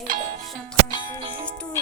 Je suis en train de faire juste tout.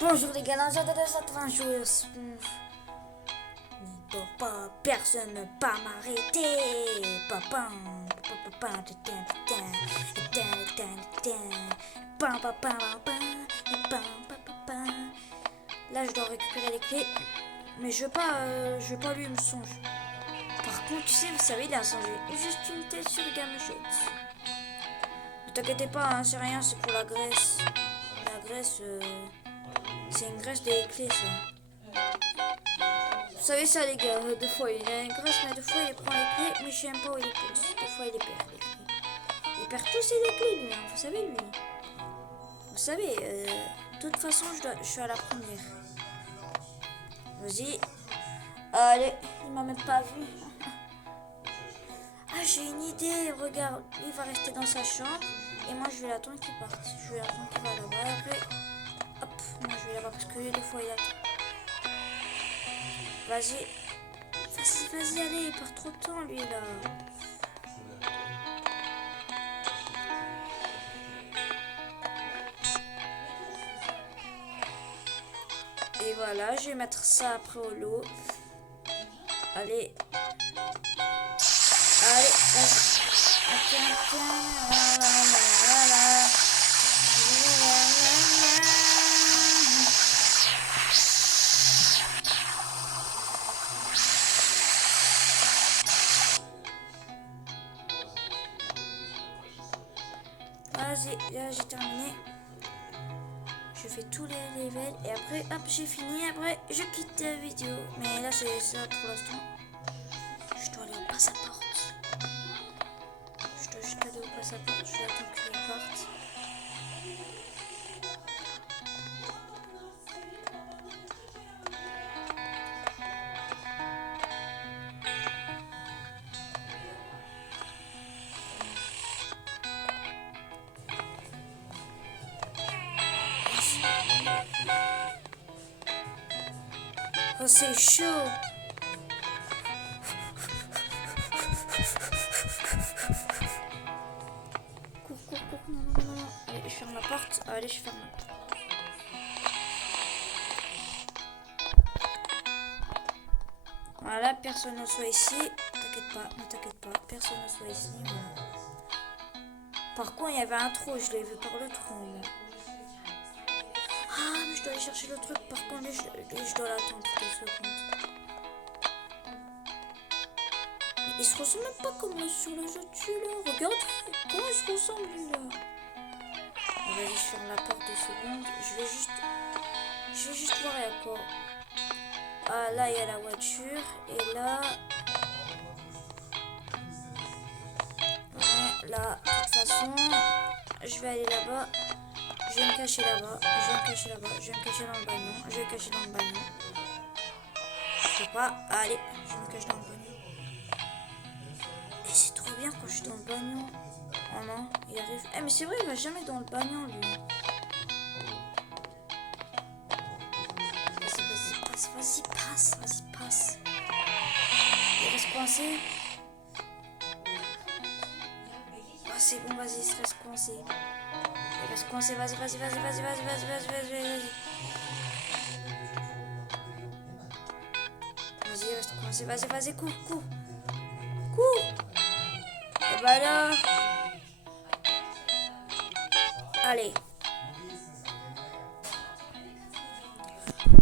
Bonjour les gars, dans cette fin jouer au sponge. Papa, personne ne peut m'arrêter. Papa, là je dois récupérer les clés, mais je veux pas lui me songe. Par contre, tu sais, vous savez, il a changé juste une tête sur Gameshot. Ne t'inquiétez pas, hein, c'est rien, c'est pour la graisse. La graisse, c'est une graisse des clés, ça. Vous savez ça, les gars, des fois il a une graisse, mais des fois il prend les clés, mais je sais même pas où il les pose. Des fois il les perd, les clés. Il perd tous ses clés, lui, hein, vous savez, lui. Vous savez, de toute façon, je suis à la première. Vas-y. Allez, il m'a même pas vu. Ah, j'ai une idée, regarde, lui il va rester dans sa chambre et moi je vais l'attendre qu'il parte. Je vais l'attendre qu'il va là-bas et après, hop, moi je vais là-bas parce que lui des fois il attend. Vas-y, vas-y, allez, il perd trop de temps lui là. Et voilà, je vais mettre ça après au lot. Allez. Allez, vas-y. Vas-y, là j'ai terminé. Je fais tous les levels et après, hop, j'ai fini. Après, je quitte la vidéo. Mais là, c'est ça pour l'instant. Je dois aller au passeport. Je dois juste aller au passeport. Je dois attendre qu'il parte. Oh, c'est chaud. Cours. Non. Allez, je ferme la porte. Allez, je ferme la porte. Voilà, personne ne soit ici. Ne t'inquiète pas, personne ne soit ici. Voilà. Par contre, il y avait un trou, je l'ai vu par le trou. Moi. Ah, mais je dois aller chercher le truc. Par contre, je dois l'attendre 2 secondes. Mais il se ressemble même pas comme sur le jeu dessus là. Regarde, comment il se ressemble lui là. Vas-y, je ferme la porte 2 secondes. Je vais juste voir il y a quoi. Ah, là il y a la voiture. Et là. Ouais, là, de toute façon, je vais aller là-bas. Je vais me cacher là-bas. Je vais me cacher dans le bagnon. Je sais pas. Allez, je me cache dans le bagnon. Et c'est trop bien quand je suis dans le bagnon. Oh non, il arrive. Eh mais c'est vrai, il va jamais dans le bagnon lui. Vas-y, passe. Il reste coincé. Oh c'est bon, vas-y, il se reste coincé. Il reste coincé, vas-y. Vas-y, il reste coincé, vas-y, cours. Et bah là. Allez.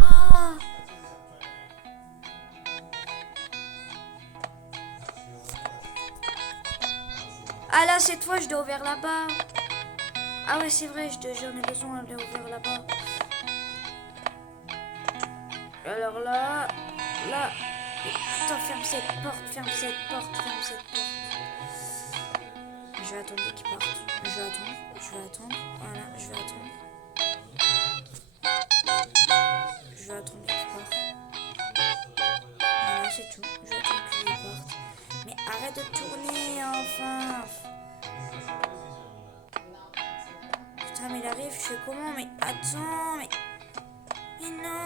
Ah. Ah là, cette fois, je dois ouvrir là-bas. Ah ouais, c'est vrai, j'en ai besoin de l'ouvrir là-bas. Alors là. Putain, ferme cette porte. Je vais attendre qu'il parte. Je vais attendre. Voilà, je vais attendre qu'il parte. Voilà, c'est tout. Je vais attendre qu'il parte. Mais arrête de tourner, enfin. Putain, mais il arrive, je fais comment? Mais attends, mais non.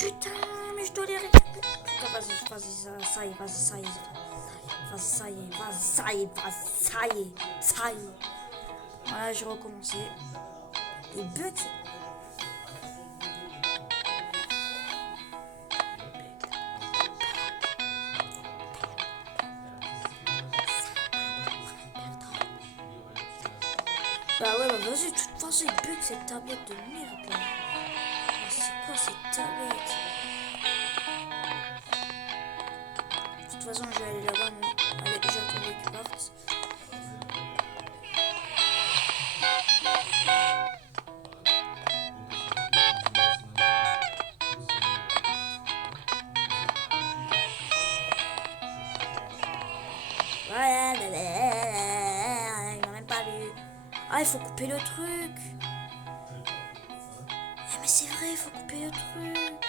Putain, mais je dois les récupérer. Putain, vas-y, ça y est, vas-y, ça y est. Vas-y, ça y est, vas-y, ça y est, vas-y, ça y est, ça y est. Voilà, j'ai recommencé. Les bugs. Bah ouais, bah vas-y, de toute façon, il bug cette tablette de merde là. C'est quoi cette tablette? De toute façon, je vais aller là-bas, moi. Allez, j'ai attendu qu'ils partent. Voilà, il m'a même pas vu. Ah, il faut couper le truc. Eh, mais c'est vrai, il faut couper le truc.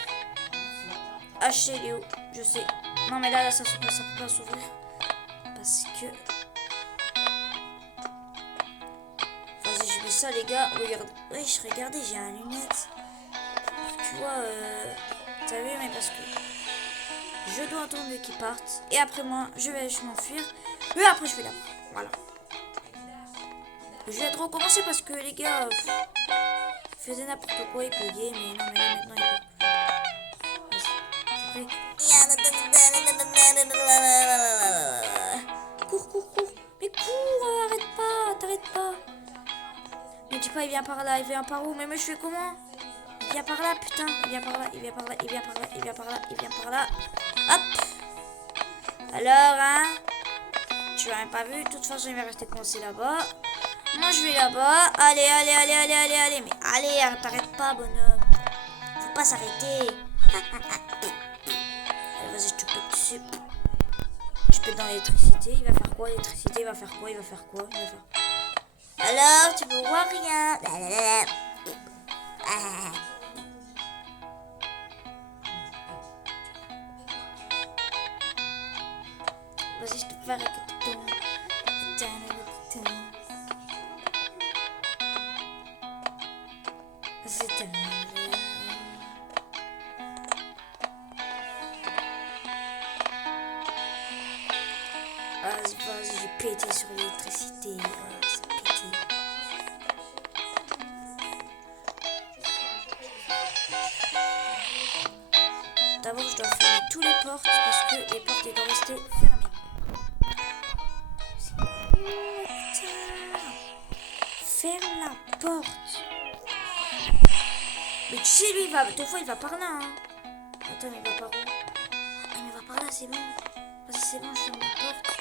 Ah, chez Léo, je sais. Non, mais là ça peut pas s'ouvrir. Parce que... Vas-y, je mets ça, les gars. Regarde. Oui, regardez, j'ai un lunette. Tu vois, t'as vu, mais parce que... Je dois attendre qu'ils partent. Et après moi, je vais m'enfuir. Et après, je vais là-bas. Voilà. Je vais recommencer parce que les gars... faisaient n'importe quoi, ils buguaient. Mais non, mais là, maintenant, ils bug. Cours. Mais cours, arrête pas, t'arrêtes pas. Me dis pas, il vient par là, il vient par où? Mais je fais comment? Il vient par là, putain. Il vient par là. Hop. Alors, hein? Tu l'as même pas vu. De toute façon, il va rester coincé là-bas. Moi, je vais là-bas. Allez. Mais allez, t'arrêtes pas, bonhomme. Faut pas s'arrêter. Allez, vas-y, je te pète dessus. Je pète dans l'électricité. Il va faire quoi? L'électricité, il va faire quoi? Alors, tu ne vois rien. Vas-y, je te fais arrêter. C'est Vas-y, j'ai pété sur l'électricité. Ça a pété. D'abord, je dois fermer toutes les portes parce que les portes doivent rester fermées. Ferme la porte. Mais tu sais, lui, des fois, il va par là. Hein. Attends, mais il va par où? Ah, mais il va par là, c'est bon. Vas-y, c'est bon, je ferme la porte.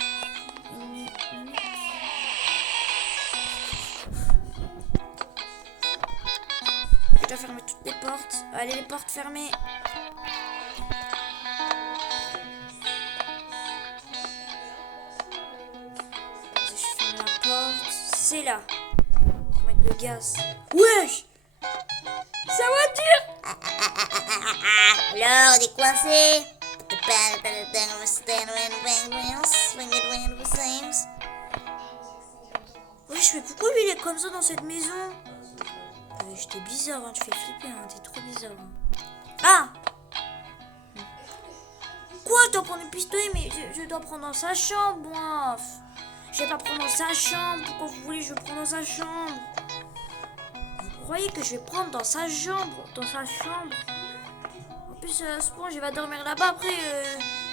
Je dois fermer toutes les portes. Allez, les portes fermées. Vas-y, je ferme la porte. C'est là. Faut mettre le gaz. Wesh! Sa voiture! Alors, on est coincé. Wesh, mais pourquoi lui il est comme ça dans cette maison? T'es bizarre, hein, tu fais flipper, hein, t'es trop bizarre. Hein. Ah! Quoi, je dois prendre le pistolet, mais je dois prendre dans sa chambre, moi. Je vais pas prendre dans sa chambre. Pourquoi vous voulez que je prenne dans sa chambre? Vous croyez que je vais prendre dans sa chambre? En plus, ce point, il va dormir là-bas. Après,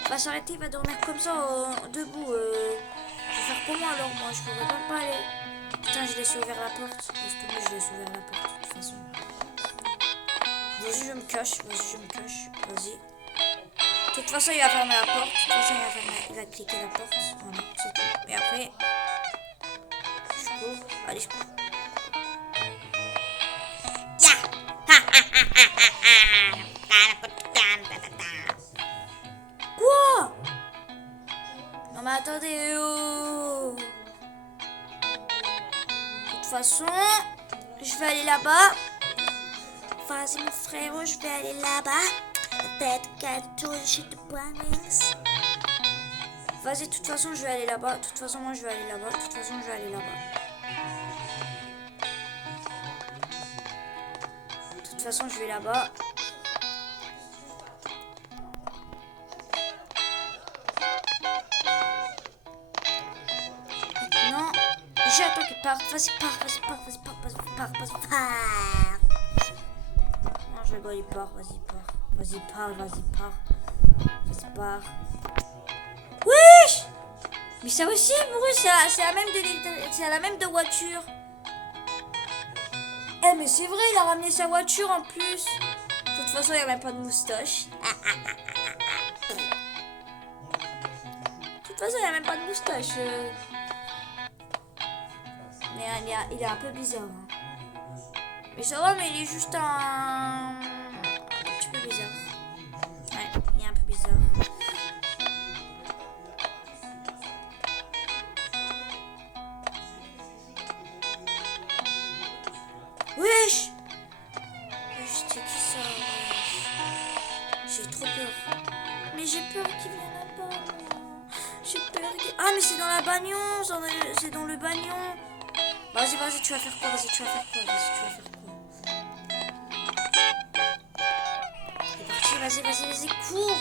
il va s'arrêter, il va dormir comme ça, debout. Je vais faire comment alors, moi? Je pourrais même pas aller. Putain, je laisse ouvert la porte. Je laisse ouvert la porte, de toute façon. Vas-y, je me cache. Vas-y. De toute façon, il va fermer la porte. Il va cliquer la porte. Voilà, c'est tout. Et après, je cours. Allez, je cours. Quoi? Non mais attendez. Oh. De toute façon, je vais aller là-bas. Vas-y mon frère, je vais aller là-bas. Peut-être qu'elle touche de poignets. Vas-y, de toute façon, je vais aller là-bas. De toute façon, moi, je vais aller là-bas. De toute façon, je vais là-bas. pars, vas-y, pars, vas-y, pars, vas-y, pars, vas-y, pars, vas-y, pars. Ah. Non, je rigole, il part, vas-y, pars. Vas-y, pars, vas-y, pars. Vas-y, pars. Wesh! Mais ça aussi, Bruce, c'est la même de voiture. Eh, mais c'est vrai, il a ramené sa voiture en plus. De toute façon, il n'y a même pas de moustache. De toute façon, il n'y a même pas de moustache. Mais il est un peu bizarre. Hein. Mais ça va, mais il est juste un petit peu bizarre. Ouais, il est un peu bizarre. Wesh! Wesh, c'est qui ça? Wesh. J'ai trop peur. Mais j'ai peur qu'il vienne là-bas. J'ai peur qu'il... Ah, mais c'est dans la bagnon. C'est dans le bagnon. Vas-y, vas-y, tu vas faire quoi? Vas-y, tu vas faire quoi? Vas-y, tu vas faire quoi? C'est parti, vas-y, vas-y, vas-y, cours!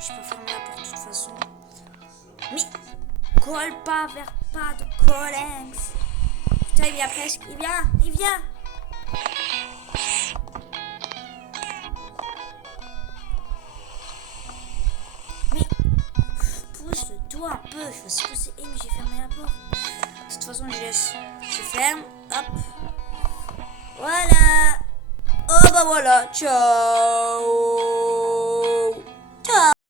Je peux fermer la porte de toute façon. Mais colle pas vers pas de Colinx. Putain, il vient presque. Il vient, il vient. Mais pousse-toi un peu. Je vais se pousser. Mais j'ai fermé la porte. De toute façon, je laisse. Je ferme. Hop. Voilà. Oh bah voilà. Ciao.